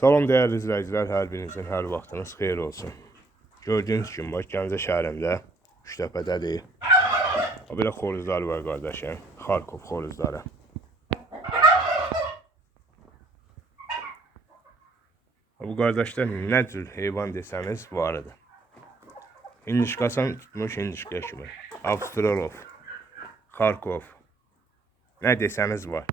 Salam dəyərli izləyicilər, hər birinizin hər vaxtınız xeyir olsun. Gördüyünüz kimi bax, Gəncə şəhərində Üçtəpədədir. Belə xoruzlar var qardaşım, Xarkov xoruzları. Bu qardaşlar nə cür heyvan desəniz varıdır. Hindişkasan tutmuş hindişka kimi. Avstralov, Xarkov, nə desəniz var.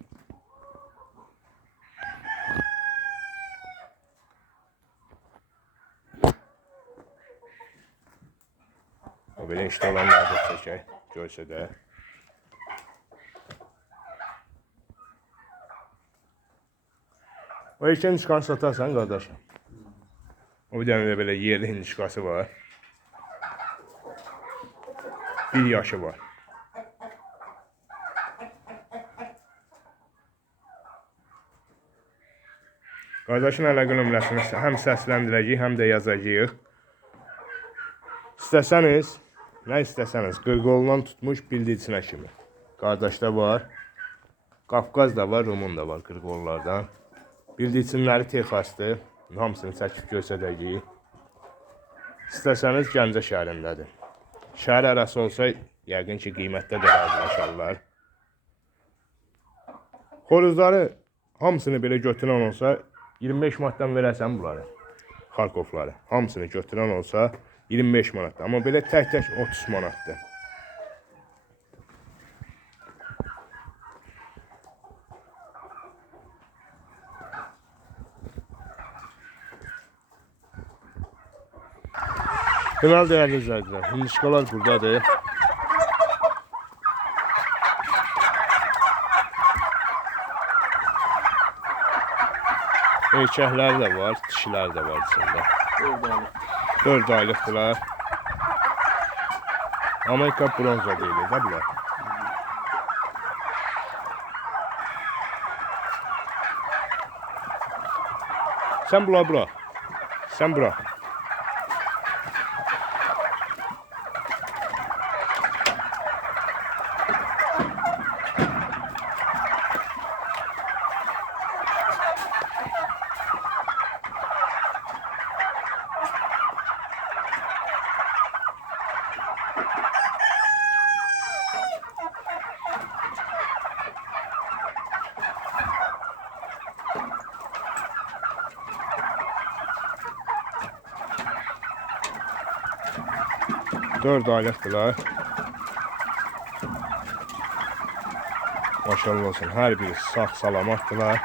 Belə işte olanları da çəkək, görsə də. O iki hindişkanı satarsan qardaşım. O bir dənə də belə yerli hindişkası var. 1 yaşı var. Qardaşın əlaqə nömrəsini həm səsləndirəcəyik, həm də yazacağıq. İstəsəniz, nə istəsəniz, qırqolundan tutmuş bildirçinə kimi. Qardaşda var, Qafqaz da var, Rumun da var qırqollardan. Bildirçinləri Texasdır, hamısını çəkib göstərəcəyik. İstəsəniz Gəncə şəhərindədir. Şəhər arası olsa, yəqin ki, qiymətdə də razılaşarlar. Xoruzları hamısını belə götürən olsa, 25 manatdan verəsən bunları, Xarkovları. Hamısını götürən olsa, 25 manatdır. Amma belə tək-tək 30 manatdır. Deməli, dəyərli izləyicilər, hindişkalar buradadır. Erkəklər də var, dişilər də var içində. 4 aylıqdırlar. Amerika bronza deyilir də bunlar. Sən bura. Sən bura. Dört aylıqdırlar. Maşallah olsun, hər biri sağ salamatdırlar.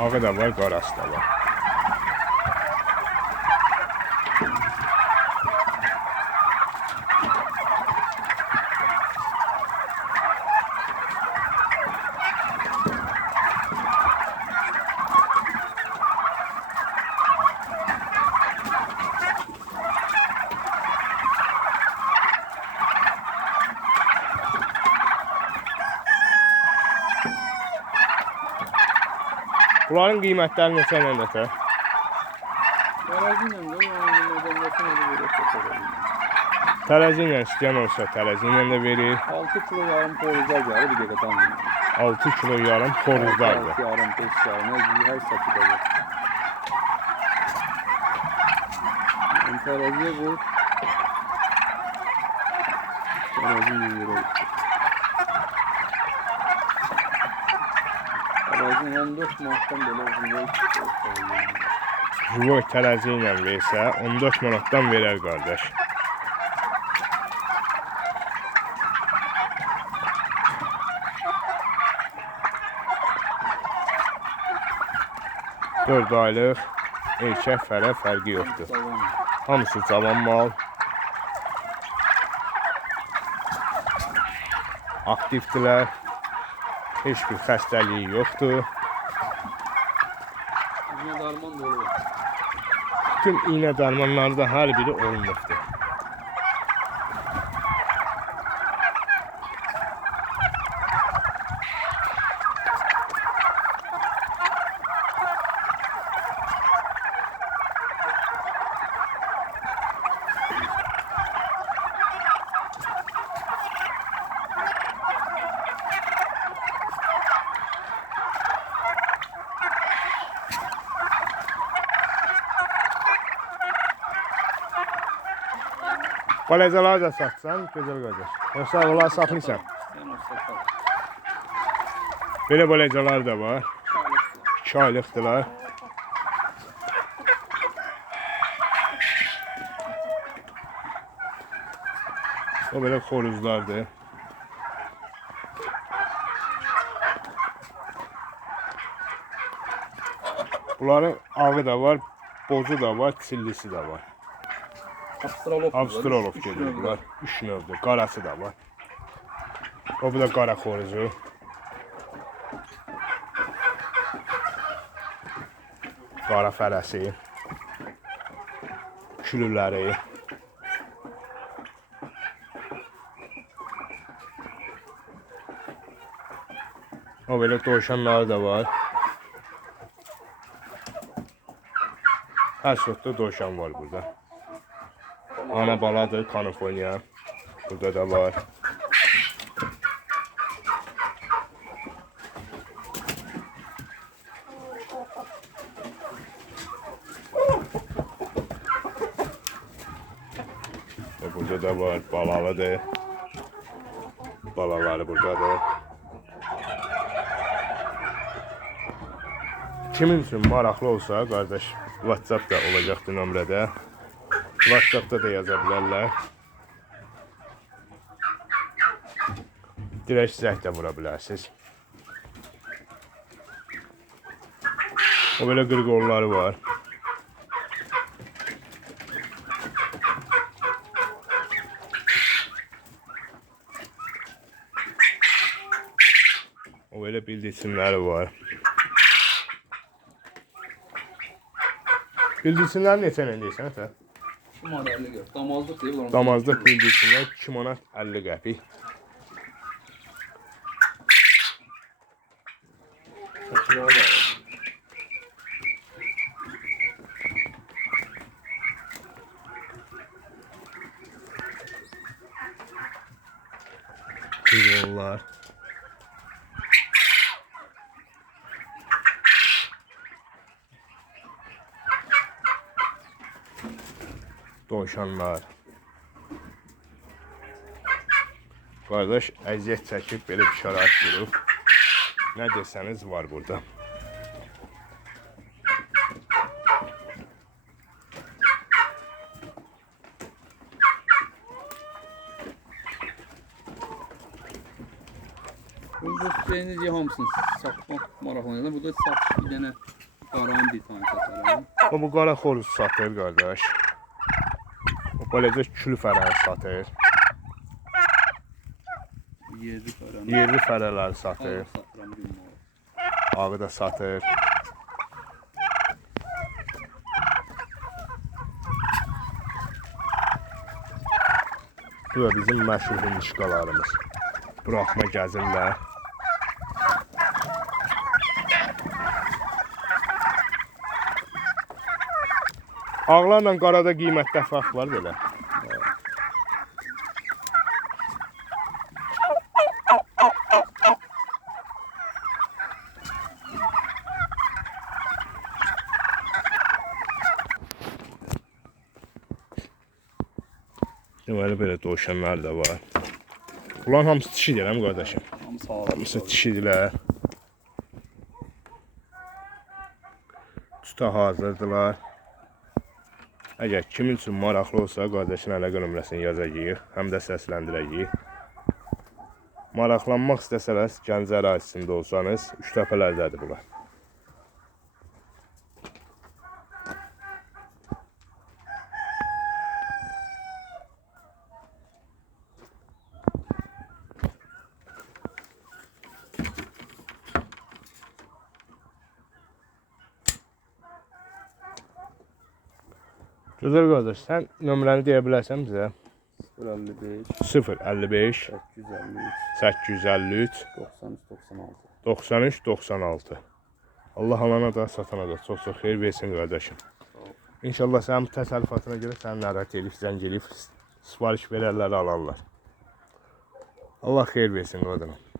Ağı da var, qarası da var. Bunların qiymətləri neçə ilə nəsə? Tərəzi ilə də, yəni mədəniyyətinə də verək. Tərəzi ilə istəyən olsa tərəzi ilə də verir. 6 kilo yarım xoruzlar gəlir bir dəqiqə tanıyın. 6 kilo yarım xoruzlardır. 6 yarım, 5 yarım, hər səki də var. Yəni tərəziyə qoy. Tərəzi ilə verək. Tərəzi 14 manatdan belə verək. Juvoy tərəzi ilə versə 14 manatdan verər qardaş. Dörd aylıq erkək fərqi yoxdur. Hamısı cavan mal. Aktivdirlər. Heç bir xəstəliyi yoxdur. İğnə darman da olur. Tüm iğnə darmanları da hər biri olunubdur. Balacaları da satsan, gözəl qardaş. Yoxsa onlar satmısan. Ben o satar. Belə balacalar da var. Çağlıqlar. 2 aylıqdılar. O belə xoruzlardır. Bunların ağı da var, bozu da var, çillisi de var. Avstralop. Avstralop gedir bunlar. 3 növdür. Qarası da var. O bu da qara xoruzu. Qara fərəsi. Külüləri. O belə dovşanları da var. Hər sortda dovşan var burada. Ana baladır, Kaliforniya. Burada da var. Burada da var, balalıdır. Balaları buradadır. Kimin üçün maraqlı olsa, qardaş, WhatsApp da olacaqdır nömrədə. WhatsApp'da da yaza bilərlər. Direkt zəng də vura bilərsiniz. O belə qırqolları var. O belə bildirçinləri var. Bildirçinlər neçə ilə deyirsən ətə? 2 manat 50 qəpik. Damazlıq deyil onlar. Damazlıq bildirçinlər 2 manat 50 qəpik. Şəkillər var. Qırqollar. Dovşanlar. Qardaş əziyyət çəkib belə bir şərait qurub. Nə desəniz var burada. Bu peynir hamısını satmaq maraqlanır. Burada satış bir dənə qaran bir tane satarım. Bu qara xoruz satır qardaş. O beləcə külü fərəni satır. Yerli qaran. Yerli fərələri satır. Satıram bir manat. Ağı da satır. Bu da bizim məşhur hindişkalarımız. Buraxma gəzirlər. Ağlarla qarada qiymətdə fərq var belə. Deməli belə dovşanlar da var. Bunların hamısı dişidir, həm qardaşım? Hamısı ağır. Hamısı dişidirlər. Tuta hazırdılar. Əgər kimin üçün maraqlı olsa, qardaşın əlaqə nömrəsini yazacağıq, həm də səsləndirəcəyik. Maraqlanmaq istəsələr, Gəncə ərazisində olsanız, Üçtəpələrdədir bunlar. Gözəl qardaş, sən nömrəni deyə bilərsən bizə? 055 055 853 853 93 96. 93 96. Allah alana da satana da çox xeyir versin qardaşım. İnşallah sənin təsərrüfatına görə səni narahat edib, zəng edib, sifariş verərlər, alarlar. Allah xeyir versin qardaşım.